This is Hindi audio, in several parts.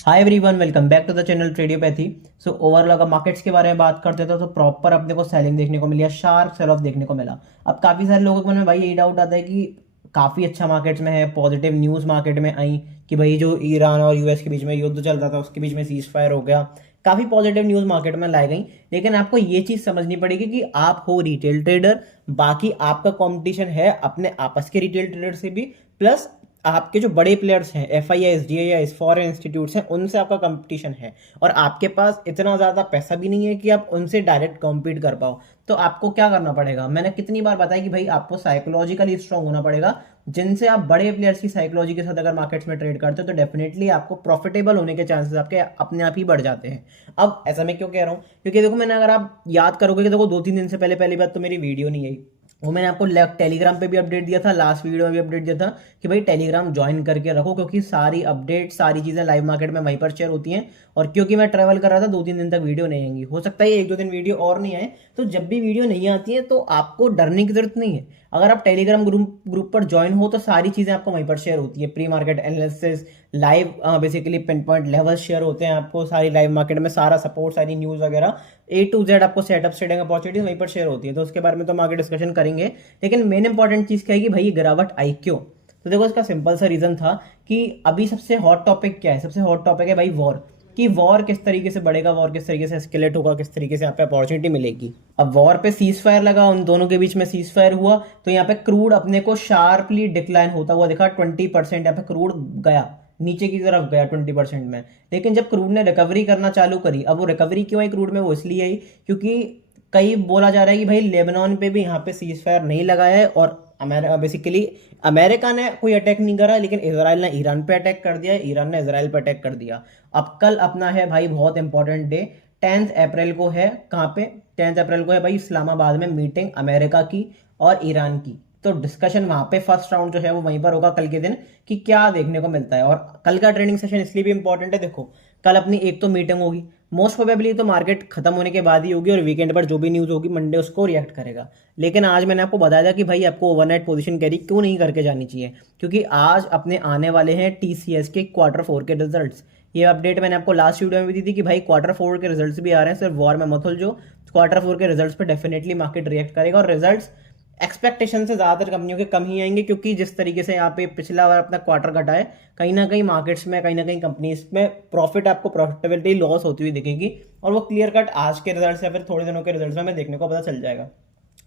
Hi everyone, welcome back to the channel Tradiopathy. So overall अगर मार्केट्स के बारे में बात करते थे तो प्रॉपर अपने को सेलिंग देखने को मिली, शार्प सेल ऑफ देखने को मिला। अब काफ़ी सारे लोगों के मन में भाई यही डाउट आता है कि काफ़ी अच्छा मार्केट्स में है, पॉजिटिव न्यूज़ मार्केट में आई कि भाई जो ईरान और यूएस के बीच में युद्ध चल रहा था उसके बीच में सीज फायर हो गया। काफ़ी पॉजिटिव न्यूज़ मार्केट में लाई गई, लेकिन आपको ये चीज़ समझनी पड़ेगी कि आप हो रिटेल ट्रेडर, बाकी आपका कंपटीशन है अपने आपस के रिटेल ट्रेडर से भी, प्लस आपके जो बड़े प्लेयर्स हैं F I I D I foreign institutes हैं उनसे आपका कंपटीशन है। और आपके पास इतना ज़्यादा पैसा भी नहीं है कि आप उनसे डायरेक्ट कॉम्पीट कर पाओ। तो आपको क्या करना पड़ेगा, मैंने कितनी बार बताया कि भाई आपको साइकोलॉजिकली स्ट्रांग होना पड़ेगा। जिनसे आप बड़े प्लेयर्स की साइकोलॉजी के साथ अगर मार्केट्स में ट्रेड करते हो तो डेफिनेटली आपको प्रॉफिटेबल होने के चांसेस आपके अपने आप ही बढ़ जाते हैं। अब ऐसा मैं क्यों कह रहा हूँ, क्योंकि देखो मैंने, अगर आप याद करोगे कि देखो 2-3 दिन से पहले पहली बात तो मेरी वीडियो नहीं आई, वो मैंने आपको टेलीग्राम पे भी अपडेट दिया था, लास्ट वीडियो में भी अपडेट दिया था कि भाई टेलीग्राम ज्वाइन करके रखो, क्योंकि सारी अपडेट सारी चीज़ें लाइव मार्केट में वहीं पर शेयर होती हैं। और क्योंकि मैं ट्रैवल कर रहा था 2-3 दिन तक वीडियो नहीं आएंगी, हो सकता है 1-2 दिन वीडियो और नहीं आए। तो जब भी वीडियो नहीं आती है तो आपको डरने की जरूरत नहीं है। अगर आप टेलीग्राम ग्रुप पर ज्वाइन हो तो सारी चीज़ें आपको वहीं पर शेयर होती है, pre market analysis, live basically pin point level share होते हैं आपको, सारी लाइव मार्केट में सारा सपोर्ट, सारी न्यूज़ वगैरह ए टू जेड आपको सेटअप ट्रेडिंग अपॉर्चुनिटी वहीं पर शेयर होती है। तो उसके बारे में तो हम आगे डिस्कशन करेंगे, लेकिन मेन इंपॉर्टेंट चीज़ क्या है कि भाई ये गिरावट आई क्यों। तो देखो इसका सिंपल सा रीजन था कि अभी सबसे हॉट टॉपिक क्या है, सबसे हॉट टॉपिक है भाई वॉर। कि वॉर किस तरीके से बढ़ेगा, वॉर किस तरीके से एस्केलेट होगा, किस तरीके से यहाँ पे अपॉर्चुनिटी मिलेगी। अब वॉर पे सीज फायर लगा, उन दोनों के बीच में सीज फायर हुआ तो यहाँ पे क्रूड अपने को शार्पली डिक्लाइन होता हुआ दिखा। 20% यहाँ पे क्रूड गया, नीचे की तरफ गया 20% में। लेकिन जब क्रूड ने रिकवरी करना चालू करी, अब वो रिकवरी क्यों आई क्रूड में, वो इसलिए आई क्योंकि कई बोला जा रहा है कि भाई लेबनान पे भी यहाँ पे सीज फायर नहीं लगाया है, और अमेरिका बेसिकली अमेरिका ने कोई अटैक नहीं करा, लेकिन इसराइल ने ईरान पे अटैक कर दिया, ईरान ने इसराइल पे अटैक कर दिया। अब कल अपना है भाई बहुत इंपॉर्टेंट डे, 10 अप्रैल को है। कहाँ पे 10 अप्रैल को है भाई, इस्लामाबाद में मीटिंग अमेरिका की और ईरान की। तो डिस्कशन वहां पे फर्स्ट राउंड जो है वो वहीं पर होगा कल के दिन, कि क्या देखने को मिलता है। और कल का ट्रेडिंग सेशन इसलिए भी इंपॉर्टेंट है, देखो कल अपनी एक तो मीटिंग होगी, मोस्ट प्रोबेबली तो मार्केट खत्म होने के बाद ही होगी, और वीकेंड पर जो भी न्यूज़ होगी मंडे उसको रिएक्ट करेगा। लेकिन आज मैंने आपको बताया था कि भाई आपको ओवरनाइट पोजीशन कैरी क्यों नहीं करके जानी चाहिए, क्योंकि आज अपने आने वाले हैं टीसीएस के क्वार्टर 4 के रिजल्ट्स। ये अपडेट मैंने आपको लास्ट वीडियो में भी दी थी कि भाई क्वार्टर 4 के रिजल्ट्स भी आ रहे हैं, सिर्फ वॉर में मत उलझो। क्वार्टर 4 के रिजल्ट्स पे डेफिनेटली मार्केट रिएक्ट करेगा, और रिजल्ट्स एक्सपेक्टेशन से ज़्यादातर कंपनियों के कम ही आएंगे, क्योंकि जिस तरीके से यहाँ पे पिछला बार अपना क्वार्टर घटा है, कहीं ना कहीं मार्केट्स में कहीं ना कहीं कंपनीज में प्रॉफिट, आपको प्रॉफिटेबिलिटी लॉस होती हुई दिखेगी। और वो क्लियर कट आज के रिजल्ट्स या फिर थोड़े दिनों के रिजल्ट्स में हमें देखने को पता चल जाएगा।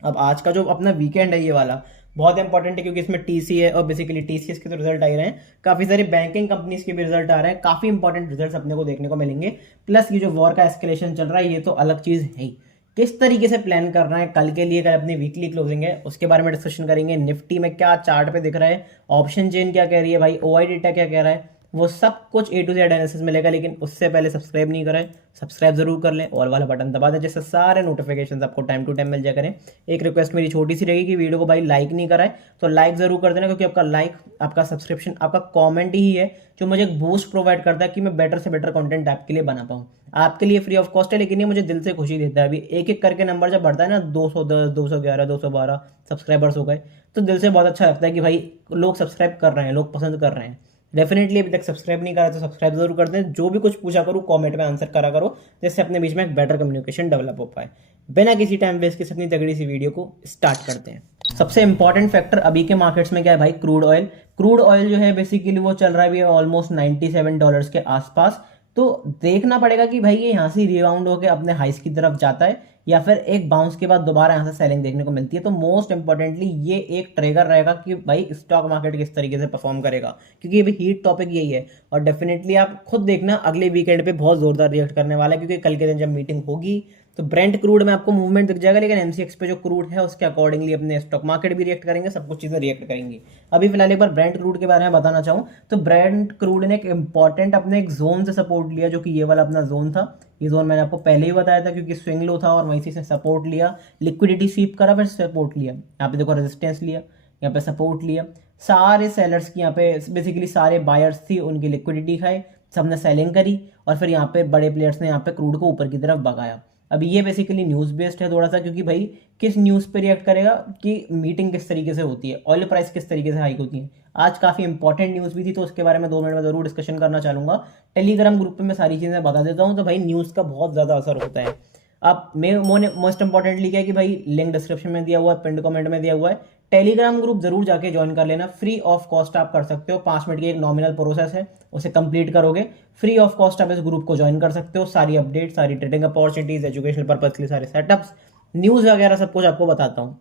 अब आज का जो अपना वीकेंड है ये वाला बहुत इंपॉर्टेंट है, क्योंकि इसमें टीसी है और बेसिकली टीसीएस के तो रिजल्ट आ ही रहे हैं, काफी सारी बैंकिंग कंपनीज के भी रिजल्ट आ रहे हैं, काफी इंपॉर्टेंट रिजल्ट्स अपने को देखने को मिलेंगे। प्लस ये जो वॉर का एस्केलेशन चल रहा है ये तो अलग चीज है ही। किस तरीके से प्लान करना है कल के लिए, कल अपनी वीकली क्लोजिंग है उसके बारे में डिस्कशन करेंगे। निफ्टी में क्या चार्ट पे दिख रहा है, ऑप्शन चेन क्या कह रही है भाई, ओआई डेटा क्या कह रहा है, वो सब कुछ ए टू जेड एनालिसिस मिलेगा। लेकिन उससे पहले सब्सक्राइब नहीं करें, सब्सक्राइब जरूर कर लें, ऑल वाला बटन दबा दें जिससे सारे नोटिफिकेशन आपको टाइम टू टाइम मिल जाया करें। एक रिक्वेस्ट मेरी छोटी सी रहेगी कि वीडियो को भाई लाइक नहीं कराए तो लाइक जरूर कर देना, क्योंकि आपका लाइक, आपका सब्सक्रिप्शन, आपका कॉमेंट ही है जो मुझे एक बूस्ट प्रोवाइड करता है कि मैं बेटर से बेटर कंटेंट आपके लिए बना पाऊँ। आपके लिए फ्री ऑफ कॉस्ट है, लेकिन ये मुझे दिल से खुशी देता है। अभी एक एक करके नंबर जब बढ़ता है ना, 210, 211, 212 सब्सक्राइबर्स हो गए, तो दिल से बहुत अच्छा लगता है कि भाई लोग सब्सक्राइब कर रहे हैं, लोग पसंद कर रहे हैं। डेफिनेटली अभी तक सब्सक्राइब नहीं करा तो सब्सक्राइब जरूर कर दें, जो भी कुछ पूछा करूँ कमेंट में आंसर करा करो, जिससे अपने बीच में एक बेटर कम्युनिकेशन डेवलप हो पाए। बिना किसी टाइम वेस्ट के अपनी तगड़ी सी वीडियो को स्टार्ट करते हैं। सबसे इंपॉर्टेंट फैक्टर अभी के मार्केट्स में क्या है भाई, क्रूड ऑयल। क्रूड ऑयल जो है बेसिकली वो चल रहा है ऑलमोस्ट $97 के आसपास। तो देखना पड़ेगा कि भाई ये यहाँ से रिबाउंड होकर अपने हाइस की तरफ जाता है, या फिर एक बाउंस के बाद दोबारा यहाँ से सेलिंग देखने को मिलती है। तो मोस्ट इंपॉर्टेंटली ये एक ट्रिगर रहेगा कि भाई स्टॉक मार्केट किस तरीके से परफॉर्म करेगा, क्योंकि ये भी हीट टॉपिक यही है। और डेफिनेटली आप खुद देखना अगले वीकेंड पे बहुत जोरदार रिएक्ट करने वाला है, क्योंकि कल के दिन जब मीटिंग होगी तो ब्रेंट क्रूड में आपको मूवमेंट दिख जाएगा, लेकिन एमसीएक्स पे जो क्रूड है उसके अकॉर्डिंगली अपने स्टॉक मार्केट भी रिएक्ट करेंगे, सब कुछ चीजें रिएक्ट करेंगी। अभी फिलहाल एक बार ब्रेंट क्रूड के बारे में बताना चाहूँ तो ब्रेंट क्रूड ने एक इंपॉर्टेंट अपने एक जोन से सपोर्ट लिया, जो कि ये वाला अपना जोन था। ये जोन मैंने आपको पहले ही बताया था, क्योंकि स्विंग लो था और वहीं से इसने सपोर्ट लिया, लिक्विडिटी स्वीप करा, फिर सपोर्ट लिया, यहाँ पे देखो रेजिस्टेंस लिया, यहाँ पे सपोर्ट लिया। सारे सेलर्स की यहाँ पे बेसिकली सारे बायर्स थी, उनकी लिक्विडिटी खाए, सबने सेलिंग करी, और फिर यहाँ पे बड़े प्लेयर्स ने यहाँ पे क्रूड को ऊपर की तरफ भगाया। अब ये बेसिकली न्यूज़ बेस्ड है थोड़ा सा, क्योंकि भाई किस न्यूज़ पे रिएक्ट करेगा कि मीटिंग किस तरीके से होती है, ऑयल प्राइस किस तरीके से हाइक होती है। आज काफ़ी इंपॉर्टेंट न्यूज़ भी थी, तो उसके बारे में 2 मिनट में ज़रूर डिस्कशन करना चाहूँगा। टेलीग्राम ग्रुप पे मैं सारी चीज़ें बता देता हूँ, तो भाई न्यूज़ का बहुत ज़्यादा असर होता है। आप मैं मोस्ट इंपॉर्टेंटली क्या है कि भाई लिंक डिस्क्रिप्शन में दिया हुआ है, पिंड कमेंट में दिया हुआ है। टेलीग्राम ग्रुप जरूर जाके ज्वाइन कर लेना, फ्री ऑफ कॉस्ट आप कर सकते हो। 5 मिनट की एक नॉमिनल प्रोसेस है, उसे कंप्लीट करोगे, फ्री ऑफ कॉस्ट आप इस ग्रुप को ज्वाइन कर सकते हो। सारी अपडेट, सारी ट्रेडिंग अपॉर्चुनिटीज, एजुकेशनल पर्पज के लिए सारे सेटअप्स, न्यूज़ वगैरह सब कुछ आपको बताता हूँ।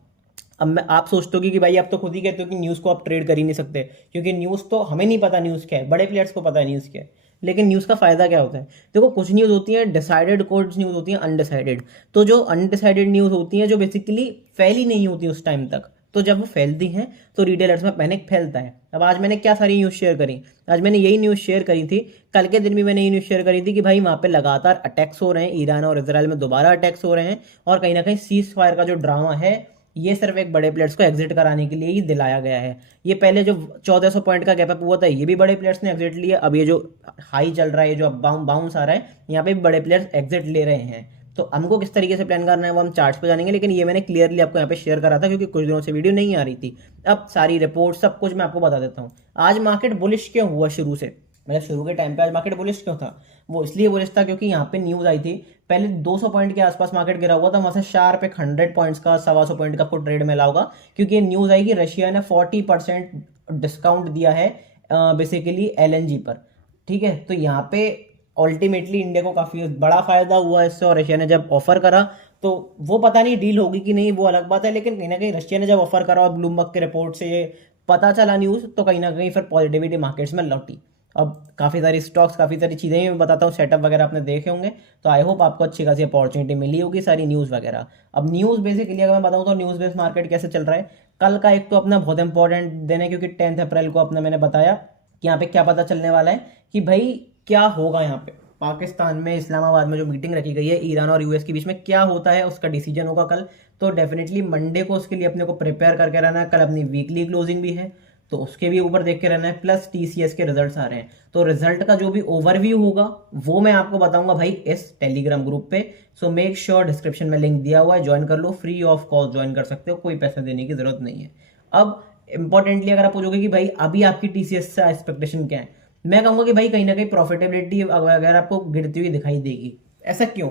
अब मैं आप सोचते हो कि भाई आप तो खुद ही कहते हो कि न्यूज़ को आप ट्रेड कर ही नहीं सकते, क्योंकि न्यूज़ तो हमें नहीं पता न्यूज़ क्या है, बड़े प्लेयर्स को पता है न्यूज़ क्या है। लेकिन न्यूज़ का फायदा क्या होता है? देखो, कुछ न्यूज़ होती है डिसाइडेड, कुछ न्यूज़ होती है अनडिसाइडेड। तो जो अनडिसाइडेड न्यूज़ होती है, जो बेसिकली फैली नहीं होती उस टाइम तक, तो जब वो फैलती हैं तो रिटेलर्स में पैनिक फैलता है। अब आज मैंने क्या सारी न्यूज़ शेयर करी? आज मैंने यही न्यूज़ शेयर करी थी, कल के दिन भी मैंने ये न्यूज़ शेयर करी थी कि भाई वहाँ पे लगातार अटैक्स हो रहे हैं, ईरान और इसराइल में दोबारा अटैक्स हो रहे हैं, और कहीं ना कहीं सीज फायर का जो ड्रामा है, ये सिर्फ एक बड़े प्लेयर्स को एग्जिट कराने के लिए ही दिलाया गया है। ये पहले जो 1400 पॉइंट का गैप अप हुआ था, ये भी बड़े प्लेयर्स ने एग्जिट लिया। अब ये जो हाई चल रहा है, ये जो अब बाउंस आ रहा है, यहाँ पे भी बड़े प्लेयर्स एग्जिट ले रहे हैं। तो हमको किस तरीके से प्लान करना है वो हम चार्ट्स पे जानेंगे, लेकिन ये मैंने क्लियरली आपको यहाँ पे शेयर करा था, क्योंकि कुछ दिनों से वीडियो नहीं आ रही थी। अब सारी रिपोर्ट सब कुछ मैं आपको बता देता हूँ। आज मार्केट बुलिश क्यों हुआ शुरू से, मतलब शुरू के टाइम पे आज मार्केट बुलिश क्यों था? वो इसलिए बुलिश था क्योंकि यहाँ पे न्यूज आई थी। पहले 200 पॉइंट के आसपास मार्केट गिरा हुआ था, वहां से शार्प एक 100 पॉइंट्स का 125 पॉइंट का आपको ट्रेड मिला होगा, क्योंकि ये न्यूज आई कि रशिया ने 40% डिस्काउंट दिया है बेसिकली एलएनजी पर। ठीक है, तो यहाँ पे अल्टीमेटली इंडिया को काफी बड़ा फायदा हुआ इससे, और रशिया ने जब ऑफर करा तो वो पता नहीं डील होगी कि नहीं, वो अलग बात है, लेकिन कहीं ना कहीं रशिया ने जब ऑफर करा और ब्लूमबर्ग के रिपोर्ट से ये पता चला न्यूज, तो कहीं ना कहीं फिर पॉजिटिविटी मार्केट्स में लौटी। अब काफ़ी सारी स्टॉक्स, काफ़ी सारी चीज़ें मैं बताता हूँ, सेटअप वगैरह आपने देखे होंगे, तो आई होप आपको अच्छी खासी अपॉर्चुनिटी मिली होगी, सारी न्यूज़ वगैरह। अब न्यूज़ बेसिकली अगर मैं बताऊँ तो न्यूज़ बेस्ड मार्केट कैसे चल रहा है, कल का एक तो अपना बहुत इंपॉर्टेंट दिन है, क्योंकि 10 अप्रैल को अपना मैंने बताया कि यहाँ पे क्या पता चलने वाला है कि भाई क्या होगा यहाँ पे पाकिस्तान में, इस्लामाबाद में जो मीटिंग रखी गई है ईरान और यूएस के बीच में, क्या होता है उसका डिसीजन होगा कल। तो डेफिनेटली मंडे को उसके लिए अपने को प्रिपेयर करके रहना है। कल अपनी वीकली क्लोजिंग भी है, तो उसके भी ऊपर देख के रहना है, प्लस टीसीएस के रिजल्ट्स आ रहे हैं, तो रिजल्ट का जो भी ओवरव्यू होगा वो मैं आपको बताऊंगा भाई इस टेलीग्राम ग्रुप पे। सो मेक श्योर डिस्क्रिप्शन में लिंक दिया हुआ है, ज्वाइन कर लो, फ्री ऑफ कॉस्ट ज्वाइन कर सकते हो, कोई पैसा देने की जरूरत नहीं है। अब इंपॉर्टेंटली अगर आप पूछोगे कि भाई अभी आपकी टीसीएस से एक्सपेक्टेशन क्या है, मैं कहूंगा कि भाई कहीं ना कहीं प्रॉफिटेबिलिटी अगर आपको गिरती हुई दिखाई देगी। ऐसा क्यों?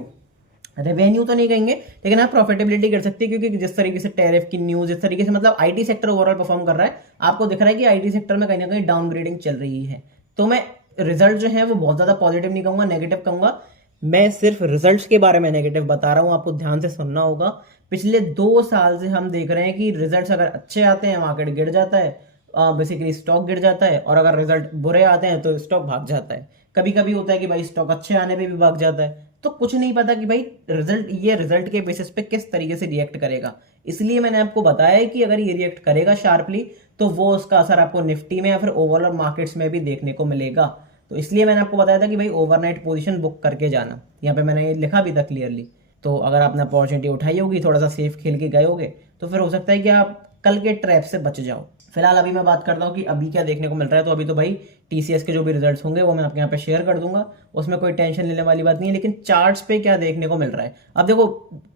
रेवेन्यू तो नहीं कहेंगे, लेकिन आप प्रॉफिटेबिलिटी कर सकती है, क्योंकि जिस तरीके से टैरिफ की न्यूज, इस तरीके से मतलब आईटी सेक्टर ओवरऑल परफॉर्म कर रहा है, आपको दिख रहा है कि आईटी सेक्टर में कहीं ना कहीं डाउनग्रेडिंग चल रही है। तो मैं रिजल्ट जो है वो बहुत ज्यादा पॉजिटिव नहीं कहूंगा, नेगेटिव कहूंगा। मैं सिर्फ रिजल्ट्स के बारे में नेगेटिव बता रहा हूं, आपको ध्यान से सुनना होगा। पिछले 2 साल से हम देख रहे हैं कि रिजल्ट्स अगर अच्छे आते हैं मार्केट गिर जाता है, बेसिकली स्टॉक गिर जाता है, और अगर रिजल्ट बुरे आते हैं तो स्टॉक भाग जाता है। कभी कभी होता है कि भाई स्टॉक अच्छे आने पे भी भाग जाता है, तो कुछ नहीं पता कि भाई रिजल्ट के बेसिस पे किस तरीके से रिएक्ट करेगा। इसलिए मैंने आपको बताया है कि अगर ये रिएक्ट करेगा शार्पली, तो वो उसका असर आपको निफ्टी में या फिर ओवरऑल मार्केट्स में भी देखने को मिलेगा। तो इसलिए मैंने आपको बताया था कि भाई ओवरनाइट पोजीशन बुक करके जाना, यहाँ पे मैंने ये लिखा भी था क्लियरली। तो अगर आपने अपॉर्चुनिटी उठाई होगी, थोड़ा सा सेफ खेल के गए होगे, तो फिर हो सकता है कि आप कल के ट्रैप से बच जाओ। फिलहाल अभी मैं बात करता हूँ कि अभी क्या देखने को मिल रहा है। तो अभी तो भाई टीसीएस के जो भी रिजल्ट्स होंगे वो मैं आपके यहाँ पे शेयर कर दूंगा, उसमें कोई टेंशन लेने वाली बात नहीं है। लेकिन चार्ट्स पे क्या देखने को मिल रहा है, अब देखो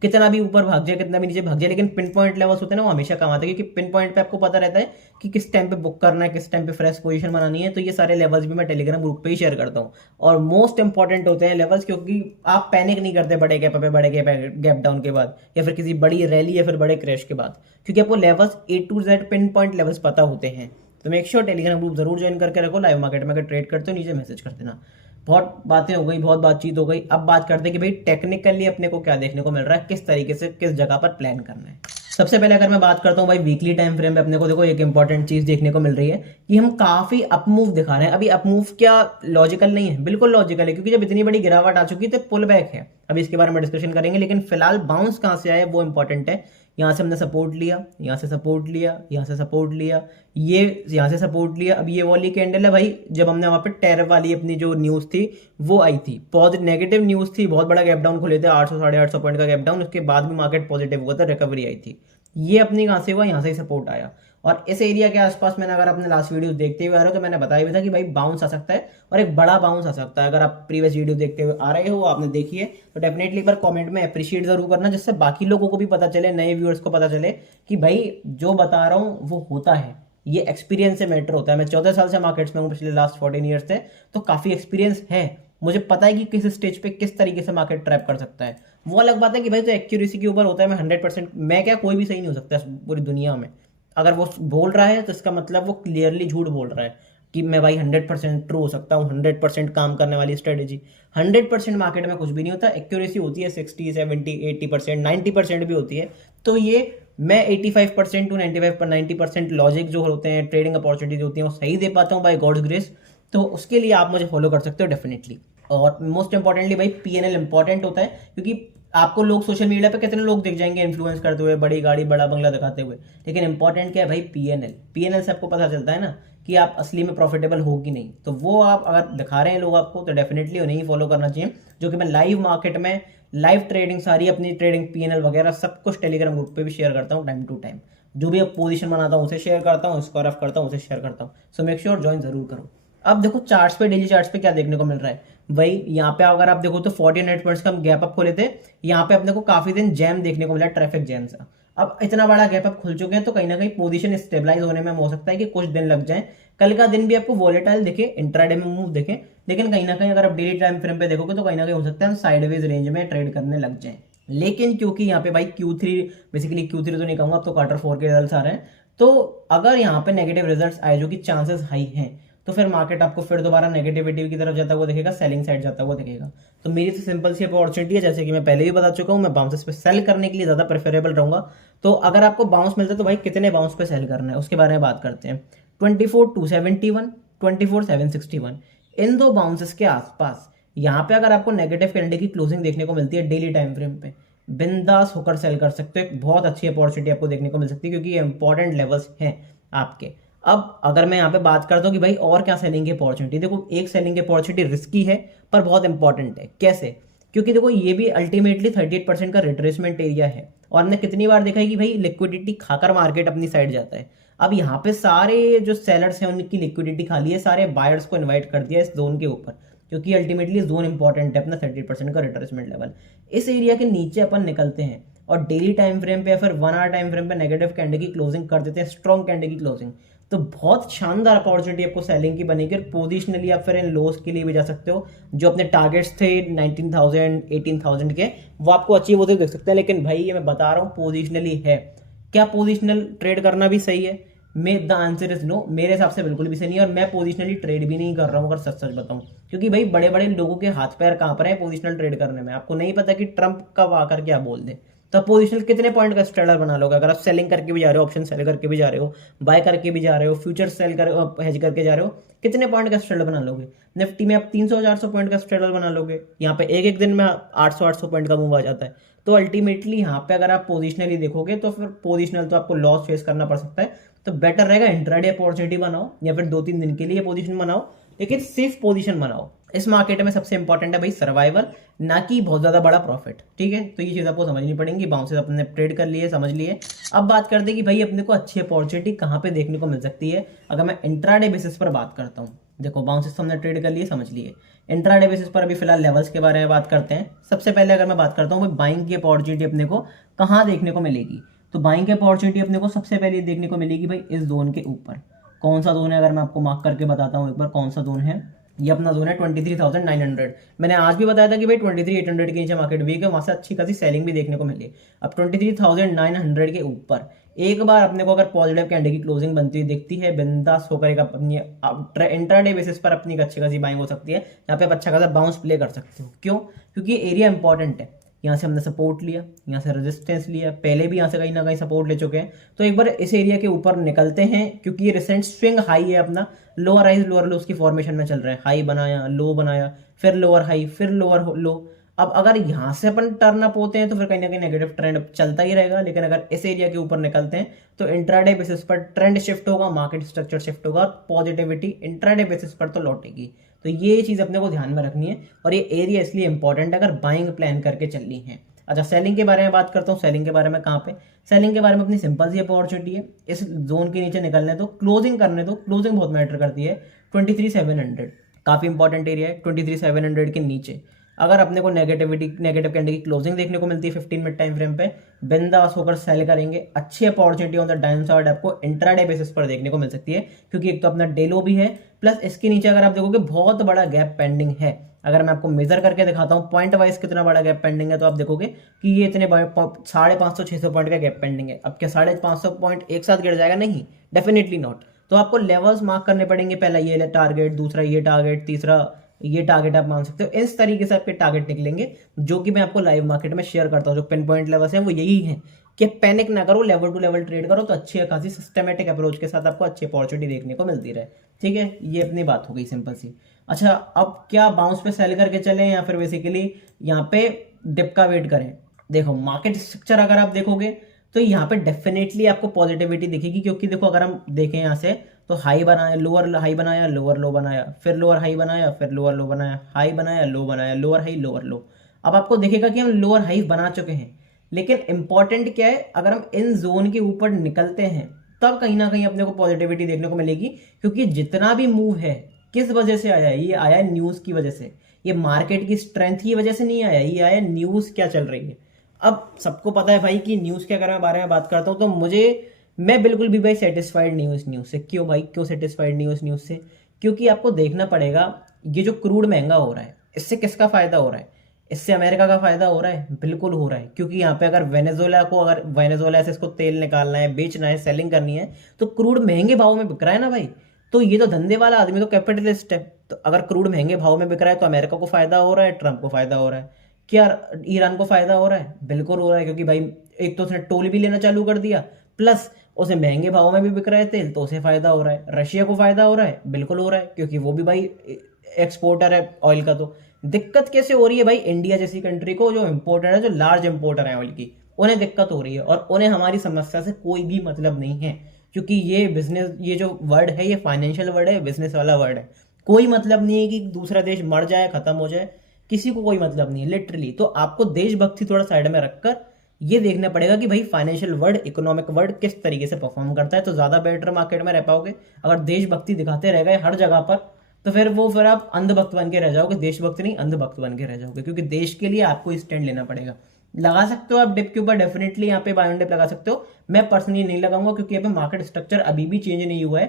कितना भी ऊपर भाग जाए, कितना भी नीचे भाग जाए, लेकिन पिन पॉइंट लेवल्स होते हैं ना, वो हमेशा काम आते हैं, क्योंकि पिन पॉइंट पे आपको पता रहता है कि किस टाइम पे बुक करना है, किस टाइम पे फ्रेश पोजीशन बनानी है। तो ये सारे लेवल्स भी मैं टेलीग्राम ग्रुप पे ही शेयर करता हूँ, और मोस्ट इंपॉर्टेंट होते हैं लेवल्स, क्योंकि आप पैनिक नहीं करते बड़े गैप पे, बड़े गैप डाउन के बाद, या फिर किसी बड़ी रैली या फिर बड़े क्रैश के बाद, क्योंकि आपको levels A to Z pin point levels पता होते हैं। तो मेक श्योर टेलीग्राम ग्रुप जरूर ज्वाइन करके रखो। लाइव मार्केट में अगर ट्रेड करते हो नीचे मैसेज कर देना। बहुत बातें हो गई, बहुत बातचीत हो गई, अब बात करते हैं कि भाई टेक्निकली अपने को क्या देखने को मिल रहा है, किस तरीके से किस जगह पर प्लान करना है। सबसे पहले अगर मैं बात करता हूँ भाई वीकली टाइम फ्रेम में, अपने को देखो एक इंपॉर्टेंट चीज देखने को मिल रही है कि हम काफी अपमूव दिखा रहे हैं। अभी अपमूव क्या लॉजिकल नहीं है? बिल्कुल लॉजिकल है, क्योंकि जब इतनी बड़ी गिरावट आ चुकी तो पुल बैक है। अभी इसके बारे में डिस्कशन करेंगे, लेकिन फिलहाल बाउंस कहां से आया वो इंपॉर्टेंट है। यहाँ से हमने सपोर्ट लिया, यहाँ से सपोर्ट लिया, यहाँ से सपोर्ट लिया, ये यहाँ से सपोर्ट लिया। अब ये वाली कैंडल है भाई, जब हमने वहां पे टेरर वाली अपनी जो न्यूज थी वो आई थी, पॉजिटिव नेगेटिव न्यूज थी, बहुत बड़ा गैप डाउन खुले थे, 800 850 पॉइंट का गैप डाउन, उसके बाद भी मार्केट पॉजिटिव हुआ था, रिकवरी आई थी। ये अपनी कहां से हुआ? यहाँ से ही सपोर्ट आया, और इस एरिया के आसपास मैंने, अगर अपने लास्ट वीडियो देखते हुए आ रहे हो तो मैंने बताया भी था कि भाई बाउंस आ सकता है और एक बड़ा बाउंस आ सकता है। अगर आप प्रीवियस वीडियो देखते हुए आ रहे हो, आपने देखी है, तो डेफिनेटली एक बार कमेंट में अप्रिशिएट जरूर करना, जिससे बाकी लोगों को भी पता चले, नए व्यूअर्स को पता चले कि भाई जो बता रहा हूँ वो होता है। ये एक्सपीरियंस से मैटर होता है। मैं 14 साल से मार्केट्स में हूँ, पिछले लास्ट 14 ईयर्स से, तो काफी एक्सपीरियंस है। मुझे पता है कि किस स्टेज पे किस तरीके से मार्केट ट्रैप कर सकता है। वो अलग बात है कि भाई तो एक्यूरेसी के ऊपर होता है। मैं 100%, मैं क्या, कोई भी सही नहीं हो सकता पूरी दुनिया में। अगर वो बोल रहा है तो इसका मतलब वो क्लियरली झूठ बोल रहा है कि मैं भाई 100% ट्रू हो सकता हूँ, 100% काम करने वाली स्ट्रेटेजी। 100% मार्केट में कुछ भी नहीं होता। एक्यूरेसी होती है 60, 70, 80%, 90% भी होती है। तो ये मैं 85% टू 90% लॉजिक जो होते हैं, ट्रेडिंग अपॉर्चुनिटीज होती हैं, वो सही दे पाता हूँ बाय गॉड्स ग्रेस। तो उसके लिए आप मुझे फॉलो कर सकते हो डेफिनेटली। और मोस्ट इंपॉर्टेंटली भाई पीएनएल इंपॉर्टेंट होता है, क्योंकि आपको लोग सोशल मीडिया पे कितने लोग दिख जाएंगे इन्फ्लुएंस करते हुए, बड़ी गाड़ी बड़ा बंगला दिखाते हुए, लेकिन इंपॉर्टेंट क्या है भाई, पीएनएल। पीएनएल से आपको पता चलता है ना कि आप असली में प्रॉफिटेबल हो कि नहीं। तो वो आप अगर दिखा रहे हैं लोग आपको, तो डेफिनेटली उन्हें ही फॉलो करना चाहिए। जो कि मैं लाइव मार्केट में लाइव ट्रेडिंग, सारी अपनी ट्रेडिंग पीएनएल वगैरह सब कुछ टेलीग्राम ग्रुप पे भी शेयर करता हूँ टाइम टू टाइम। जो भी पोजीशन बनाता हूँ उसे शेयर करता हूँ, स्क्वायर ऑफ करता हूँ उसे शेयर करता हूँ। सो मेक श्योर ज्वाइन जरूर करो। अब देखो चार्ट्स पे, डेली चार्ट्स पे क्या देखने को मिल रहा है भाई। यहाँ पे अगर आप देखो तो 48 पॉइंट्स का हम गैप अप खोले थे। यहाँ पे अपने को काफी दिन जैम देखने को मिला, ट्रैफिक जैम सा। अब इतना बड़ा गैप अप खुल चुके हैं, तो कहीं ना कहीं पोजीशन स्टेबलाइज होने में हो सकता है कि कुछ दिन लग जाए। कल का दिन भी आपको वॉलेटाइल दिखे, इंट्राडे में मूव दिखे, लेकिन कहीं ना कहीं अगर आप डेली टाइम फ्रेम पे देखोगे तो कहीं ना कहीं हो सकता है हम साइडवेज रेंज में ट्रेड करने लग जाए। लेकिन क्योंकि यहाँ पे भाई Q3, बेसिकली Q3 तो नहीं कहूंगा, अब तो Q4 के रिजल्ट्स आ रहे हैं, तो अगर यहाँ पे नेगेटिव रिजल्ट्स आए, जो कि चांसेस हाई हैं, तो फिर मार्केट आपको फिर दोबारा नेगेटिविटी की तरफ जाता हुआ दिखेगा, सेलिंग साइड जाता हुआ दिखेगा। तो मेरी तो सिंपल सी अपॉर्चुनिटी है, जैसे कि मैं पहले भी बता चुका हूँ, मैं बाउंसेस पे सेल करने के लिए ज्यादा प्रेफरेबल रहूंगा। तो अगर आपको बाउंस मिलता है तो भाई कितने बाउंस पे सेल करना है उसके बारे में बात करते हैं। 24,271, 24,761, इन दो बाउंसेस के आसपास यहाँ पे अगर आपको नेगेटिव कैंडल की क्लोजिंग देखने को मिलती है डेली टाइम फ्रेम पे, बिंदास होकर सेल कर सकते हो। एक बहुत अच्छी अपॉर्चुनिटी आपको देखने को मिल सकती है, क्योंकि ये इंपॉर्टेंट लेवल्स हैं आपके। अब अगर मैं यहाँ पे बात करता हूँ कि भाई और क्या सेलिंग की अपॉर्चुनिटी, देखो एक सेलिंग की अपॉर्चुनिटी रिस्की है पर बहुत इंपॉर्टेंट है। कैसे? क्योंकि देखो ये भी अल्टीमेटली 38% का रिट्रेसमेंट एरिया है, और हमने कितनी बार देखा है कि भाई लिक्विडिटी खाकर मार्केट अपनी साइड जाता है। अब यहाँ पे सारे जो सेलर्स हैं उनकी लिक्विडिटी खाली है, सारे बायर्स को इन्वाइट कर दिया इस जोन के ऊपर, क्योंकि अल्टीमेटली जोन इंपॉर्टेंट है अपना 30% का रिट्रेसमेंट लेवल। इस एरिया के नीचे अपन निकलते हैं और डेली टाइम फ्रेम पे या फिर 1 आवर टाइम फ्रेम पे नेगेटिव कैंडल की क्लोजिंग कर देते हैं, स्ट्रॉन्ग कैंडल की क्लोजिंग, तो बहुत शानदार अपॉर्चुनिटी आपको सेलिंग की बनेगी। पोजिशनली आप फिर इन लोस के लिए भी जा सकते हो। जो अपने टारगेट्स थे 19,000 18,000 के, वो आपको अचीव होते देख सकते हैं। लेकिन भाई ये मैं बता रहा हूँ पोजिशनली है। क्या पोजिशनल ट्रेड करना भी सही है? The answer is no. मेरे हिसाब से बिल्कुल भी सही नहीं है, और मैं पोजिशनली ट्रेड भी नहीं कर रहा हूँ अगर सच सच बताऊं। क्योंकि भाई बड़े बड़े लोगों के हाथ पैर कांप रहे हैं पोजिशनल ट्रेड करने में। आपको नहीं पता कि ट्रंप कब आकर क्या बोल दे। तो पोजिशनल कितने पॉइंट का स्ट्रेडर बना लोगे अगर आप सेलिंग करके भी जा रहे हो, ऑप्शन सेल करके भी जा रहे हो, बाय करके भी जा रहे हो, फ्यूचर सेल कर हेज करके जा रहे हो, कितने पॉइंट का स्ट्रेडर बना लोगे? निफ्टी में आप 300-400 पॉइंट का स्ट्रेडर बना लोगे। यहाँ पे एक एक दिन में 800-800 पॉइंट का मूव आ जाता है। तो अल्टीमेटली यहाँ पे अगर आप पोजिशनली देखोगे तो फिर पोजिशनल तो आपको लॉस फेस करना पड़ सकता है। तो बेटर रहेगा इंट्राडे अपॉर्चुनिटी बनाओ या फिर 2-3 दिन के लिए पोजीशन बनाओ, लेकिन सेफ पोजीशन बनाओ। इस मार्केट में सबसे इंपॉर्टेंट है भाई सर्वाइवल, ना कि बहुत ज्यादा बड़ा प्रॉफिट। ठीक है, तो ये चीज आपको समझनी पड़ेगी। बाउंसेस अपने ट्रेड कर लिए, समझ लिए। अब बात करते हैं कि भाई अपने को अच्छी अपॉर्चुनिटी कहाँ पे देखने को मिल सकती है। अगर मैं इंट्राडे बेसिस पर बात करता हूँ, देखो बाउंसेस तो हमने ट्रेड कर लिए, समझ लिए। इंट्राडे बेसिस पर अभी फिलहाल लेवल्स के बारे में बात करते हैं। सबसे पहले अगर मैं बात करता हूँ भाई बाइंग की अपॉर्चुनिटी अपने को कहाँ देखने को मिलेगी, तो बाइंग की अपॉर्चुनिटी अपने को सबसे पहले देखने को मिलेगी भाई इस जोन के ऊपर। कौन सा जोन है अगर मैं आपको मार्क करके बताता हूँ एक बार, कौन सा जोन है? ये अपना जोन है 23,900। मैंने आज भी बताया था कि भाई 23,800 के नीचे मार्केट वीक है, वहां से अच्छी खासी सेलिंग भी देखने को मिली। अब 23,900 के ऊपर एक बार अपने को अगर पॉजिटिव कैंडल की क्लोजिंग बनती हुई दिखती है, बिंदास होकर एक अपनी इंट्राडे बेसिस पर अपनी अच्छी खासी बाइंग हो सकती है। यहाँ पे आप अच्छा खासा बाउंस प्ले कर सकते हो। क्यों? क्योंकि एरिया इंपॉर्टेंट है। यहाँ से हमने सपोर्ट लिया, यहाँ से रेजिस्टेंस लिया, पहले भी यहाँ से कहीं ना कहीं सपोर्ट ले चुके हैं। तो एक बार इस एरिया के ऊपर निकलते हैं, क्योंकि ये रिसेंट स्विंग हाई है अपना, लोअर हाइज लोअर लो उसकी फॉर्मेशन में चल रहा है। हाई बनाया, लो बनाया, फिर लोअर हाई, फिर लोअर लो। अब अगर यहाँ से अपन टर्न अप होते हैं तो फिर कहीं ना कहीं नेगेटिव ट्रेंड चलता ही रहेगा। लेकिन अगर इस एरिया के ऊपर निकलते हैं तो इंट्राडे बेसिस पर ट्रेंड शिफ्ट होगा, मार्केट स्ट्रक्चर शिफ्ट होगा, पॉजिटिविटी इंट्राडे बेसिस पर तो लौटेगी। तो ये चीज अपने को ध्यान में रखनी है, और ये एरिया इसलिए इंपॉर्टेंट है अगर बाइंग प्लान करके चलनी है। अच्छा, सेलिंग के बारे में बात करता हूँ। सेलिंग के बारे में कहाँ पे, सेलिंग के बारे में अपनी सिंपल सी अपॉर्चुनिटी है, इस जोन के नीचे निकलने दो, क्लोजिंग करने दो। क्लोजिंग बहुत मैटर करती है। 23,700 काफ़ी इंपॉर्टेंट एरिया है। 23,700 के नीचे अगर अपने को नेगेटिव कैंडल की क्लोजिंग देखने को मिलती है 15 मिनट टाइम फ्रेम पे, बिंदास होकर सेल करेंगे। अच्छी opportunity on the down side आपको इंट्राडे बेसिस पर देखने को मिल सकती है, क्योंकि एक तो अपना डेलो भी है, प्लस इसके नीचे अगर आप देखोगे बहुत बड़ा गैप पेंडिंग है। अगर मैं आपको मेजर करके दिखाता हूँ पॉइंट वाइज कितना बड़ा गैप पेंडिंग है, तो आप देखोगे कि ये इतने 550-600 पॉइंट का गैप पेंडिंग है। अब क्या 550 पॉइंट एक साथ गिर जाएगा? नहीं, डेफिनेटली नॉट। तो आपको लेवल्स मार्क करने पड़ेंगे, पहला ये टारगेट, दूसरा ये टारगेट, तीसरा ये टारगेट आप मान सकते हो। इस तरीके से आपके टारगेट निकलेंगे, जो कि मैं आपको लाइव मार्केट में शेयर करता हूँ। जो पिन पॉइंट लेवल्स हैं वो यही है कि पैनिक ना करो, लेवल टू लेवल ट्रेड करो, तो अच्छी खासी सिस्टमेटिक अप्रोच के साथ आपको अच्छी अपॉर्चुनिटी देखने को मिलती रहे। ठीक है, ये अपनी बात हो गई सिंपल सी। अच्छा, अब क्या बाउंस पे सेल करके चलें या फिर बेसिकली यहाँ पे डिप का वेट करें? देखो, मार्केट स्ट्रक्चर अगर आप देखोगे तो यहाँ पे डेफिनेटली आपको पॉजिटिविटी दिखेगी, क्योंकि देखो अगर हम देखें यहाँ से तो हाई बनाया, लोअर हाई बनाया, लोअर लो बनाया, फिर लोअर हाई बनाया, फिर लोअर लो बनाया, हाई बनाया, लो बनाया, लोअर हाई, लोअर लो। अब आपको दिखेगा कि हम लोअर हाई बना चुके हैं, लेकिन इंपॉर्टेंट क्या है, अगर हम इन जोन के ऊपर निकलते हैं तब कहीं ना कहीं अपने को पॉजिटिविटी देखने को मिलेगी। क्योंकि जितना भी मूव है किस वजह से आया है? ये आया है न्यूज की वजह से। ये मार्केट की स्ट्रेंथ की वजह से नहीं आया, ये आया न्यूज क्या चल रही है। अब सबको पता है भाई कि न्यूज के अगर मैं बारे में बात करता हूँ तो मैं बिल्कुल भी भाई सेटिस्फाइड नहीं हूँ इस न्यूज से। क्यों भाई, क्यों सेटिस्फाइड नहीं हूँ इस न्यूज से? क्योंकि आपको देखना पड़ेगा, ये जो क्रूड महंगा हो रहा है इससे किसका फायदा हो रहा है? इससे अमेरिका का फायदा हो रहा है, बिल्कुल हो रहा है। क्योंकि यहाँ पे अगर वेनेजुएला से इसको तेल निकालना है, बेचना है, सेलिंग करनी है, तो क्रूड महंगे भाव में बिक रहा है ना भाई। तो ये तो धंधे वाला आदमी तो कैपिटलिस्ट है। तो अगर क्रूड महंगे भाव में बिक रहा है तो अमेरिका को फायदा हो रहा है, ट्रंप को फायदा हो रहा है। क्या ईरान को फायदा हो रहा है? बिल्कुल हो रहा है, क्योंकि भाई एक तो उसने टोल भी लेना चालू कर दिया, प्लस उसे महंगे भाव में भी बिक रहा है तेल, तो उसे फायदा हो रहा है। रशिया को फायदा हो रहा है, बिल्कुल हो रहा है, क्योंकि वो भी भाई एक्सपोर्टर है ऑयल का। तो दिक्कत कैसे हो रही है भाई? इंडिया जैसी कंट्री को, जो इम्पोर्टर है, जो लार्ज इम्पोर्टर है ऑयल की, उन्हें दिक्कत हो रही है, और उन्हें हमारी समस्या से कोई भी मतलब नहीं है। क्योंकि ये बिजनेस, ये जो वर्ड है ये फाइनेंशियल वर्ड है, बिजनेस वाला वर्ड है। कोई मतलब नहीं है कि दूसरा देश मर जाए, खत्म हो जाए, किसी को कोई मतलब नहीं है लिटरली। तो आपको देशभक्ति थोड़ा साइड में रखकर ये देखना पड़ेगा कि भाई फाइनेंशियल वर्ड, इकोनॉमिक वर्ड किस तरीके से परफॉर्म करता है, तो ज्यादा बेटर मार्केट में रह पाओगे। अगर देशभक्ति दिखाते रह गए हर जगह पर, तो फिर आप अंधभक्त बन के रह जाओगे, देशभक्त नहीं अंधभक्त बन के रह जाओगे। क्योंकि देश के लिए आपको स्टैंड लेना पड़ेगा। लगा सकते हो आप डिप के ऊपर, डेफिनेटली यहाँ पे बाय ऑन डिप लगा सकते हो। मैं पर्सनली नहीं लगाऊंगा, क्योंकि यहाँ पे मार्केट स्ट्रक्चर अभी भी चेंज नहीं हुआ है।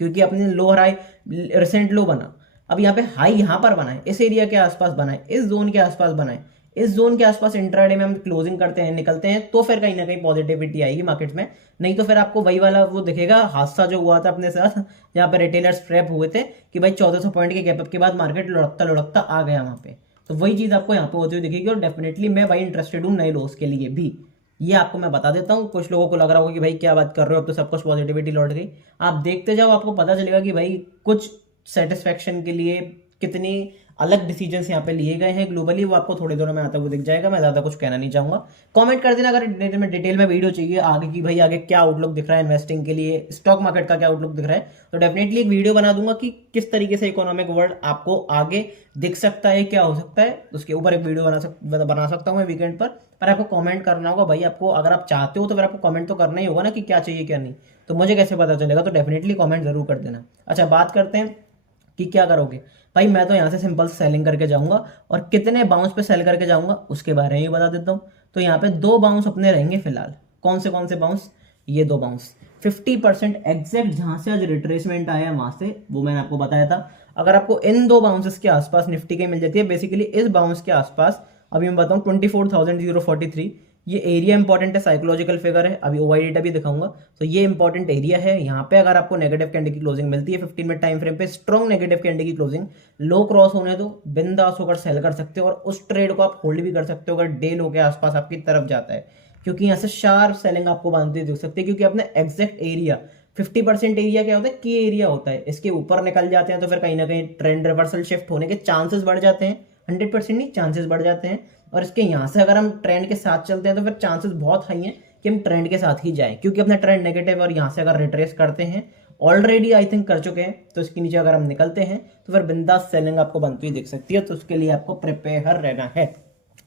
क्योंकि अपने लोअर हाई, रिसेंट लो बना, अब यहाँ पे हाई यहाँ पर बनाए, इस एरिया के आसपास बनाए, इस जोन के आसपास बनाए, इस जोन के आसपास इंट्राडे में हम क्लोजिंग करते हैं, निकलते हैं, तो फिर कहीं ना कहीं पॉजिटिविटी आएगी मार्केट में। नहीं तो फिर आपको वही वाला वो दिखेगा हादसा जो हुआ था अपने साथ, जहाँ पे रिटेलर्स ट्रैप हुए थे कि भाई 1400 पॉइंट के गैप अप के बाद मार्केट लुढ़कता लुढ़कता आ गया वहां पे। तो वही चीज आपको यहाँ पे होती हुई दिखेगी। और डेफिनेटली मैं भाई इंटरेस्टेड हूँ नए लॉस के लिए भी, ये आपको मैं बता देता हूँ। कुछ लोगों को लग रहा होगा कि भाई क्या बात कर रहे हो, अब तो सब कुछ पॉजिटिविटी लौट गई। आप देखते जाओ, आपको पता चलेगा कि भाई कुछ सेटिस्फेक्शन के लिए कितनी अलग डिसीजंस यहाँ पे लिए गए हैं ग्लोबली, वो आपको थोड़ी देर में आता हुआ दिख जाएगा। मैं ज्यादा कुछ कहना नहीं चाहूंगा। कमेंट कर देना अगर डिटेल में वीडियो चाहिए आगे की, भाई आगे क्या आउटलुक दिख रहा है इन्वेस्टिंग के लिए, स्टॉक मार्केट का क्या आउटलुक दिख रहा है, तो डेफिनेटली एक वीडियो बना दूंगा कि किस तरीके से इकोनॉमिक वर्ल्ड आपको आगे दिख सकता है, क्या हो सकता है। उसके ऊपर एक वीडियो बना सकता हूँ मैं वीकेंड पर आपको कमेंट करना होगा भाई। आपको अगर आप चाहते हो तो फिर आपको कमेंट तो करना ही होगा ना कि क्या चाहिए क्या नहीं, तो मुझे कैसे पता चलेगा? तो डेफिनेटली कमेंट जरूर कर देना। अच्छा, बात करते हैं कि क्या करोगे भाई। मैं तो यहाँ से सिंपल सेलिंग करके जाऊंगा, और कितने बाउंस पे सेल करके जाऊंगा उसके बारे में भी बता देता हूँ। तो यहाँ पे 2 बाउंस अपने रहेंगे फिलहाल। कौन से बाउंस? ये 2 बाउंस 50% एग्जैक्ट जहां से आज रिट्रेसमेंट आया है वहां से, वो मैंने आपको बताया था। अगर आपको इन 2 बाउंसेस के आसपास निफ्टी के मिल जाती है, बेसिकली इस बाउंस के आसपास, अभी मैं बताऊँ 24,043, ये एरिया इंपॉर्टेंट है, साइकोलॉजिकल फिगर है। अभी ओवाई डेटा भी दिखाऊंगा। तो ये इंपॉर्टेंट एरिया है। यहाँ पे अगर आपको नेगेटिव कैंडल की क्लोजिंग मिलती है 15 मिनट टाइम फ्रेम पे, स्ट्रॉन्ग नेगेटिव कैंडल की क्लोजिंग, लो क्रॉस होने दो, बिंदास होकर सेल कर सकते हो, और उस ट्रेड को आप होल्ड भी कर सकते हो अगर डे लो के आसपास आपकी तरफ जाता है। क्योंकि यहाँ से शार्प सेलिंग आपको बांधते दिख सकती है, क्योंकि अपने एग्जैक्ट एरिया 50% एरिया क्या होता है? की एरिया होता है। इसके ऊपर निकल जाते हैं तो फिर कहीं ना कहीं ट्रेंड रिवर्सल शिफ्ट होने के चांसेस बढ़ जाते हैं। 100% नहीं, चांसेस बढ़ जाते हैं। और इसके यहाँ से अगर हम ट्रेंड के साथ चलते हैं तो फिर चांसेस बहुत हाई हैं कि हम ट्रेंड के साथ ही जाएं, क्योंकि अपना ट्रेंड नेगेटिव, और यहाँ से अगर रिट्रेस करते हैं, ऑलरेडी आई थिंक कर चुके हैं, तो इसके नीचे अगर हम निकलते हैं तो फिर बिंदास सेलिंग आपको बनती हुई दिख सकती है। तो उसके लिए आपको प्रिपेयर रहना है।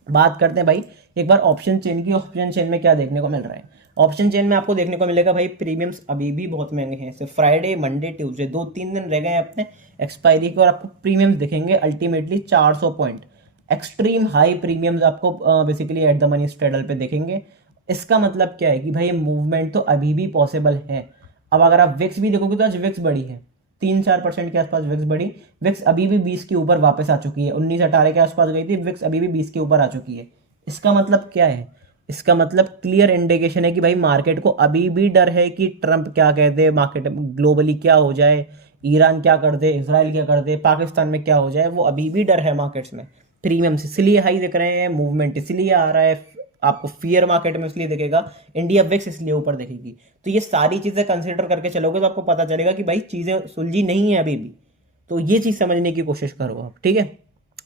बात करते हैं भाई एक बार ऑप्शन चेन की। ऑप्शन चेन में क्या देखने को मिल रहा है? ऑप्शन चेन में आपको देखने को मिलेगा भाई प्रीमियम्स अभी भी बहुत महंगे हैं। सिर्फ फ्राइडे, मंडे, ट्यूसडे 2-3 दिन रह गए हैं अपने एक्सपायरी के, और आपको प्रीमियम्स दिखेंगे ultimately 400 point. Extreme high premiums आपको basically at the money straddle पे देखेंगे। इसका मतलब क्या है कि भाई मूवमेंट तो अभी भी पॉसिबल है। अब अगर आप विक्स भी देखोगे तो आज विक्स बढ़ी है, 3-4% के आसपास विक्स बढ़ी। विक्स अभी भी 20 के ऊपर वापस आ चुकी है, 19-18 के आसपास गई थी, विक्स अभी भी 20 के ऊपर आ चुकी है। इसका मतलब क्या है? इसका मतलब क्लियर इंडिकेशन है कि भाई मार्केट को अभी भी डर है कि ट्रंप क्या कहते हैं, मार्केट ग्लोबली क्या हो जाए, ईरान क्या कर दे, इसराइल क्या कर दे, पाकिस्तान में क्या हो जाए, वो अभी भी डर है मार्केट्स में। प्रीमियम्स इसलिए हाई दिख रहे हैं, मूवमेंट इसलिए आ रहा है, आपको फियर मार्केट में इसलिए दिखेगा, इंडिया विक्स इसलिए ऊपर दिखेगी। तो ये सारी चीजें कंसिडर करके चलोगे तो आपको पता चलेगा कि भाई चीजें सुलझी नहीं है अभी भी। तो ये चीज समझने की कोशिश करो आप, ठीक है।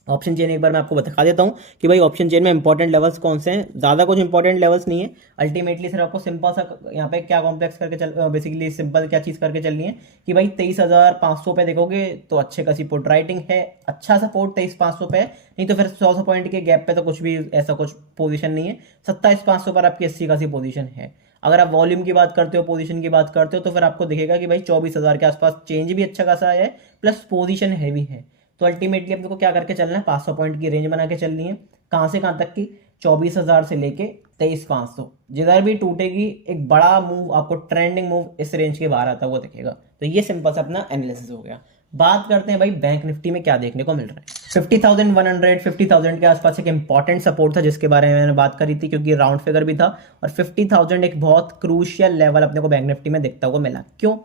ऑप्शन चेन एक बार मैं आपको बता देता हूँ कि भाई ऑप्शन चेन में इंपॉर्टेंट लेवल्स कौन से हैं। ज़्यादा कुछ इंपॉर्टेंट लेवल्स नहीं है, अल्टीमेटली सिर्फ आपको सिंपल सा यहाँ पे क्या कॉम्प्लेक्स करके चल, बेसिकली सिंपल क्या चीज़ करके चलनी है कि भाई 23,500 पे देखोगे तो अच्छे खासी पुट राइटिंग है, अच्छा सपोर्ट 23,500 पे है। नहीं तो फिर 100 पॉइंट के गैप पे तो कुछ भी ऐसा कुछ पोजीशन नहीं है। 27,500 पर आपकी अच्छी खासी पोजीशन है। अगर आप वॉल्यूम की बात करते हो, पोजीशन की बात करते हो, तो फिर आपको दिखेगा कि भाई 24,000 के आसपास चेंज भी अच्छा खासा है, प्लस पोजीशन हैवी है। तो अल्टीमेटली अपने को क्या करके चलना है? 500 पॉइंट की रेंज बना के चलनी है। कहाँ से कहाँ तक की? 24,000 से लेके 23,500। जिधर भी टूटेगी एक बड़ा मूव, आपको ट्रेंडिंग मूव इस रेंज के बाहर आता हुआ दिखेगा। तो ये सिंपल सा अपना एनालिसिस हो गया। बात करते हैं भाई बैंक निफ्टी में क्या देखने को मिल रहा है। 50,100, 50,000 के आसपास एक इंपॉर्टेंट सपोर्ट था जिसके बारे में मैंने बात करी थी, क्योंकि राउंड फिगर भी था। और 50,000 एक बहुत क्रूशियल लेवल अपने को बैंक निफ्टी में दिखता हुआ मिला। क्यों?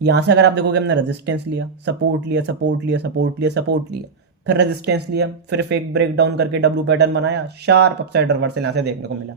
यहाँ से अगर आप देखोगे हमने रेजिस्टेंस लिया, सपोर्ट लिया, सपोर्ट लिया, सपोर्ट लिया, सपोर्ट लिया, फिर रेजिस्टेंस लिया, फिर फेक ब्रेक डाउन करके डब्ल्यू पैटर्न बनाया, शार्प अपसाइड रिवर्सल यहाँ से देखने को मिला।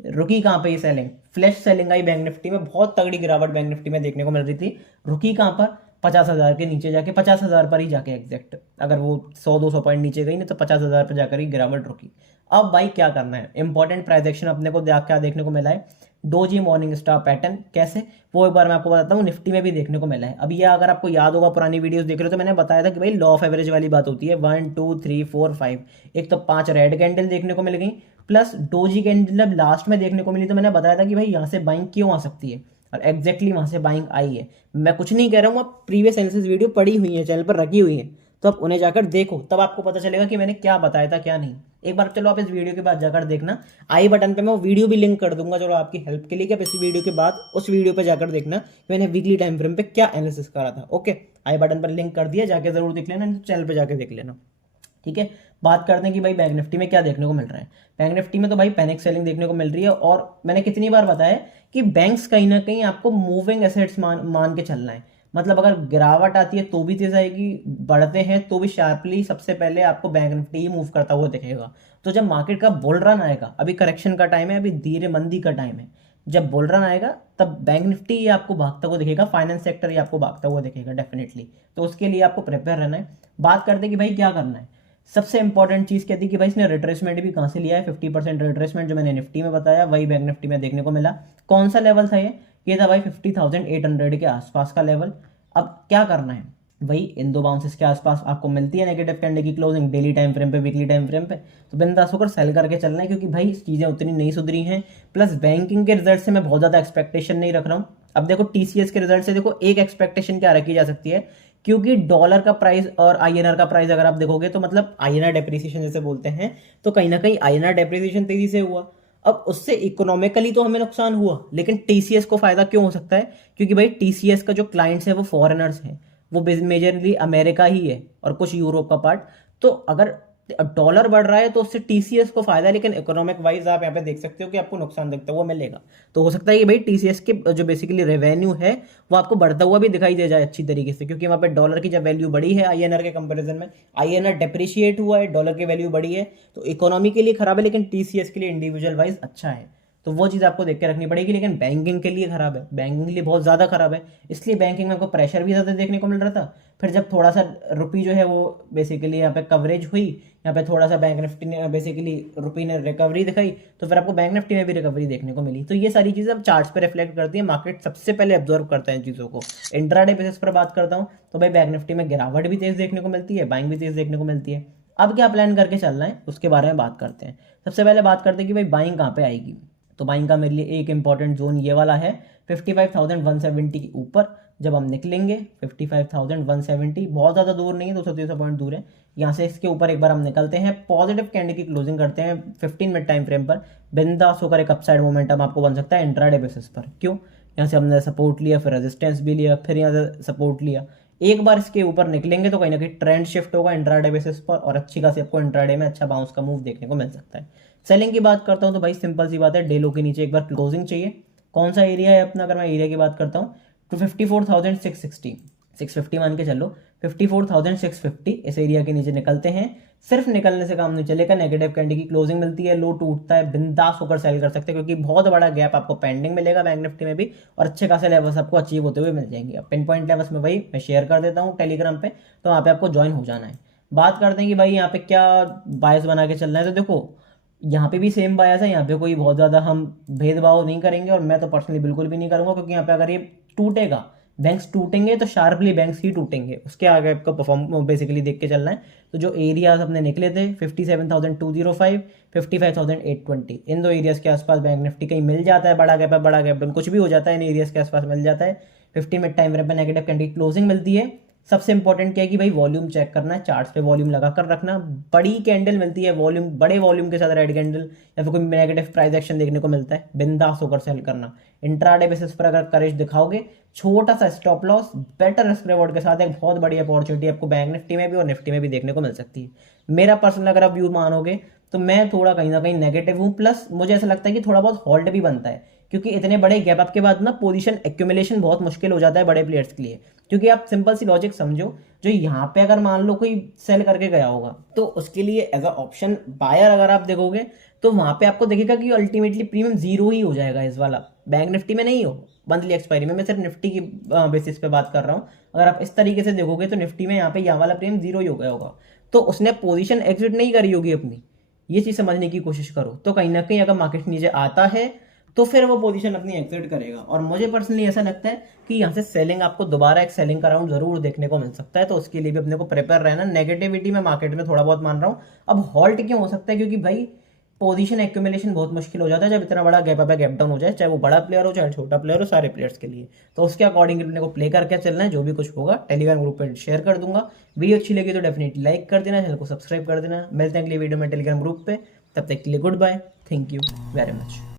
रुकी कहाँ पे? ये सेलिंग, फ्लैश सेलिंग आई बैंक निफ्टी में, बहुत तगड़ी गिरावट बैंक निफ्टी में देखने को मिल रही थी। रुकी कहाँ पर? 50,000 के नीचे जाके, 50,000 पर ही जाके एग्जैक्ट। अगर वो 100-200 पॉइंट नीचे गई ना तो 50,000 पर जाकर ही गिरावट रुकी। अब भाई क्या करना है? इंपॉर्टेंट प्राइस एक्शन अपने को क्या देखने को मिला है? डोजी मॉर्निंग स्टार पैटर्न कैसे, वो एक बार मैं आपको बताता हूँ। निफ्टी में भी देखने को मिला है। अब ये अगर आपको याद होगा, पुरानी वीडियोस देख रहे हो तो मैंने बताया था कि भाई लॉ ऑफ एवरेज वाली बात होती है। 1 2 3 4 5, एक तो 5 रेड कैंडल देखने को मिल गई, प्लस डोजी कैंडल जब लास्ट में देखने को मिली तो मैंने बताया था कि भाई यहाँ से बाइंग क्यों आ सकती है, और एग्जैक्टली वहां से बाइंग आई है। मैं कुछ नहीं कह रहा हूँ, आप प्रीवियस एनालिसिस वीडियो पड़ी हुई है, चैनल पर रखी हुई है, तो आप उन्हें जाकर देखो, तब आपको पता चलेगा कि मैंने क्या बताया था क्या नहीं। एक बार चलो आप इस वीडियो के बाद जाकर देखना, आई बटन पे मैं वो वीडियो भी लिंक कर दूंगा, चलो आपकी हेल्प के लिए, कि आप इस वीडियो के बाद उस वीडियो पे जाकर देखना कि मैंने वीकली टाइम फ्रेम पे क्या एनालिसिस करा था। ओके, आई बटन पर लिंक कर दिया, जाके जरूर देख लेना, चैनल पर जाकर देख लेना, ठीक है। बात करते हैं कि भाई बैंक निफ्टी में क्या देखने को मिल रहा है। बैंक निफ्टी में तो भाई पैनिक सेलिंग देखने को मिल रही है, और मैंने कितनी बार बताया कि बैंक्स कहीं ना कहीं आपको मूविंग एसेट्स मान के चलना है। मतलब अगर गिरावट आती है तो भी तेज आएगी, बढ़ते हैं तो भी शार्पली सबसे पहले आपको बैंक निफ्टी ही मूव करता हुआ दिखेगा। तो जब मार्केट का बुल रन आएगा, अभी करेक्शन का टाइम है, अभी धीरे मंदी का टाइम है, जब बुल रन आएगा तब बैंक निफ्टी ये आपको भागता हुआ दिखेगा, फाइनेंस सेक्टर ये आपको भागता हुआ दिखेगा डेफिनेटली। तो उसके लिए आपको प्रिपेयर रहना है। बात करते हैं कि भाई क्या करना है। सबसे इंपॉर्टेंट चीज क्या थी कि भाई इसने रिट्रेसमेंट भी कहां से लिया है? 50% रिट्रेसमेंट जो मैंने निफ्टी में बताया वही बैंक निफ्टी में देखने को मिला। कौन सा लेवल था ये था भाई 50,800 के आसपास का लेवल। अब क्या करना है? वही इन दो बाउंसेस के आसपास आपको मिलती है नेगेटिव कैंडल की क्लोजिंग, डेली टाइम फ्रेम पे, वीकली टाइम फ्रेम पे, तो बिंदास होकर सेल करके चलना है, क्योंकि भाई चीजें उतनी नहीं सुधरी हैं। प्लस बैंकिंग के रिजल्ट से मैं बहुत ज्यादा एक्सपेक्टेशन नहीं रख रहा हूँ। अब देखो टीसीएस के रिजल्ट से देखो एक एक्सपेक्टेशन क्या रखी जा सकती है, क्योंकि डॉलर का प्राइस और आईएनआर का प्राइस अगर आप देखोगे तो मतलब आईएनआर डेप्रिसिएशन जैसे बोलते हैं, तो कहीं ना कहीं आईएनआर डेप्रिसिएशन तेजी से हुआ। अब उससे इकोनॉमिकली तो हमें नुकसान हुआ, लेकिन टीसीएस को फायदा क्यों हो सकता है? क्योंकि भाई टीसीएस का जो क्लाइंट्स है वो फॉरेनर्स हैं, वो मेजरली अमेरिका ही है और कुछ यूरोप का पार्ट। तो अगर डॉलर बढ़ रहा है तो उससे टीसीएस को फायदा है, लेकिन इकोनॉमिक वाइज आप यहाँ पे देख सकते हो कि आपको नुकसान दिखता हुआ मिलेगा। तो हो सकता है कि भाई टीसीएस के जो बेसिकली रेवेन्यू है वो आपको बढ़ता हुआ भी दिखाई दे जाए अच्छी तरीके से, क्योंकि वहाँ पे डॉलर की जब वैल्यू बढ़ी है आईएनआर के कंपैरिजन में, आईएनआर डेप्रिशिएट हुआ है, डॉलर की वैल्यू बढ़ी है, तो इकोनॉमी के लिए खराब है, लेकिन टीसीएस के लिए इंडिविजुअल वाइज अच्छा है। तो वो चीज़ आपको देख के रखनी पड़ेगी। लेकिन बैंकिंग के लिए खराब है, बैंकिंग के लिए बहुत ज़्यादा खराब है, इसलिए बैंकिंग में आपको प्रेशर भी ज़्यादा देखने को मिल रहा था। फिर जब थोड़ा सा रुपी जो है वो बेसिकली यहाँ पे कवरेज हुई, यहाँ पे थोड़ा सा बैंक निफ्टी ने बेसिकली रुपी ने रिकवरी दिखाई, तो फिर आपको बैंक निफ्टी में भी रिकवरी देखने को मिली। तो ये सारी चीज़ें अब चार्ट्स पे रिफ्लेक्ट करती है, मार्केट सबसे पहले ऑब्जर्व करता है इन चीज़ों को। इंट्राडे बेसिस पर बात करता हूँ तो भाई बैंक निफ्टी में गिरावट भी तेज देखने को मिलती है, बाइंग भी तेज देखने को मिलती है। अब क्या प्लान करके चलना है उसके बारे में बात करते हैं। सबसे पहले बात करते हैं कि भाई बाइंग कहाँ पे आएगी। तो बाइंग का मेरे लिए एक इंपॉर्टेंट जोन ये वाला है 55,170 के ऊपर। जब हम निकलेंगे 55,170, बहुत ज़्यादा दूर नहीं है, 200-300 पॉइंट दूर है। यहाँ से इसके ऊपर एक बार हम निकलते हैं, पॉजिटिव कैंडल की क्लोजिंग करते हैं 15 मिनट टाइम फ्रेम पर, बिंदास होकर एक अपसाइड मोमेंटम आपको बन सकता है इंट्राडे बेसिस पर। क्यों? यहाँ से हमने सपोर्ट लिया, फिर रेजिस्टेंस भी लिया, फिर यहाँ से सपोर्ट लिया। एक बार इसके ऊपर निकलेंगे तो कहीं ना कहीं ट्रेंड शिफ्ट होगा इंट्राडे बेसिस पर, और अच्छी खासी आपको इंट्राडे में अच्छा बाउंस का मूव देखने को मिल सकता है। सेलिंग की बात करता हूँ तो भाई सिंपल सी बात है, डे लो के नीचे एक बार क्लोजिंग चाहिए। कौन सा एरिया है अपना, अगर मैं एरिया की बात करता हूँ तो 54,660, 650 मान के चलो, 54,650 इस एरिया के नीचे निकलते हैं। सिर्फ निकलने से काम नहीं चलेगा, नेगेटिव कैंडल की क्लोजिंग मिलती है, लो टूटता है, बिंदास होकर सेल कर सकते हैं, क्योंकि बहुत बड़ा गैप आपको पेंडिंग मिलेगा बैंक निफ्टी में भी, और अच्छे खासे लेवल्स आपको अचीव होते हुए मिल जाएंगे। अब पिन पॉइंट लेवल्स में भाई मैं शेयर कर देता हूँ टेलीग्राम पे, तो वहाँ पे आपको ज्वाइन हो जाना है। बात करते हैं कि भाई यहाँ पे क्या बायस बना के चलना है। तो देखो यहाँ पे भी सेम बायस है, यहाँ पे कोई बहुत ज़्यादा हम भेदभाव नहीं करेंगे, और मैं तो पर्सनली बिल्कुल भी नहीं करूँगा, क्योंकि यहाँ पे अगर ये टूटेगा, बैंक्स टूटेंगे तो शार्पली बैंक्स ही टूटेंगे, उसके आगे आपको परफॉर्म बेसिकली देख के चलना है। तो जो एरियाज अपने निकले थे 57,205, 55,820, इन दो एरियाज के आसपास बैंक निफ्टी कहीं मिल जाता है, बड़ा गैप है, बड़ा गैप कुछ भी हो जाता है, इन एरियाज के आसपास मिल जाता है। 50 मिनट टाइम फ्रेम पे नेगेटिव कैंडल क्लोजिंग मिलती है। सबसे इंपॉर्टेंट क्या है कि भाई वॉल्यूम चेक करना है, चार्ट्स पे वॉल्यूम लगा कर रखना। बड़ी कैंडल मिलती है, वॉल्यूम बड़े वॉल्यूम के साथ रेड कैंडल, या फिर कोई नेगेटिव प्राइस एक्शन देखने को मिलता है, बिंदास होकर सेल करना। इंट्राडे बेसिस पर अगर करेज दिखाओगे, छोटा सा stop loss, better risk reward के साथ एक बहुत बड़ी अपॉर्चुनिटी आपको बैंक निफ्टी में भी और निफ्टी में भी देखने को मिल सकती है। मेरा पर्सनल अगर आप व्यू मानोगे तो मैं थोड़ा कहीं ना कहीं नेगेटिव हूँ, प्लस मुझे ऐसा लगता है कि थोड़ा बहुत होल्ड भी बनता है, क्योंकि इतने बड़े गैप अप के बाद ना पोजीशन एक्यूमुलेशन बहुत मुश्किल हो जाता है बड़े प्लेयर्स के लिए। क्योंकि आप सिंपल सी लॉजिक समझो, जो यहाँ पे अगर मान लो कोई सेल करके गया होगा, तो उसके लिए एज अ ऑप्शन बायर अगर आप देखोगे तो वहां पे आपको देखेगा कि अल्टीमेटली प्रीमियम जीरो ही हो जाएगा इस वाला, बैंक निफ्टी में नहीं हो, मंथली एक्सपायरी में। मैं सिर्फ निफ्टी की बेसिस पे बात कर रहा हूँ। अगर आप इस तरीके से देखोगे तो निफ्टी में यहाँ पे यहाँ वाला प्रीमियम जीरो ही हो गया होगा, तो उसने पोजीशन एग्जिट नहीं करी होगी अपनी। ये चीज समझने की कोशिश करो। तो कहीं ना कहीं अगर मार्केट नीचे आता है तो फिर वो पोजीशन अपनी एग्जिट करेगा, और मुझे पर्सनली ऐसा लगता है कि यहाँ से सेलिंग आपको दोबारा एक सेलिंग का राउंड जरूर देखने को मिल सकता है। तो उसके लिए भी अपने को प्रिपेयर रहना। नेगेटिविटी में मार्केट में थोड़ा बहुत मान रहा हूँ। अब हॉल्ट क्यों हो सकता है, क्योंकि भाई पोजीशन एक्यूमुलेशन बहुत मुश्किल हो जाता है जब इतना बड़ा गैप अप गैप डाउन हो जाए, चाहे वो बड़ा प्लेयर हो चाहे छोटा प्लेयर हो, सारे प्लेयर्स के लिए। तो उसके अकॉर्डिंग अपने को प्ले करके चलना है। जो भी कुछ होगा टेलीग्राम ग्रुप पर शेयर कर दूंगा। वीडियो अच्छी लगी तो डेफिनेटली लाइक कर देना, चैनल को सब्सक्राइब कर देना। मिलते हैं अगली वीडियो में टेलीग्राम ग्रुप पे, तब तक के लिए goodbye, thank you very much.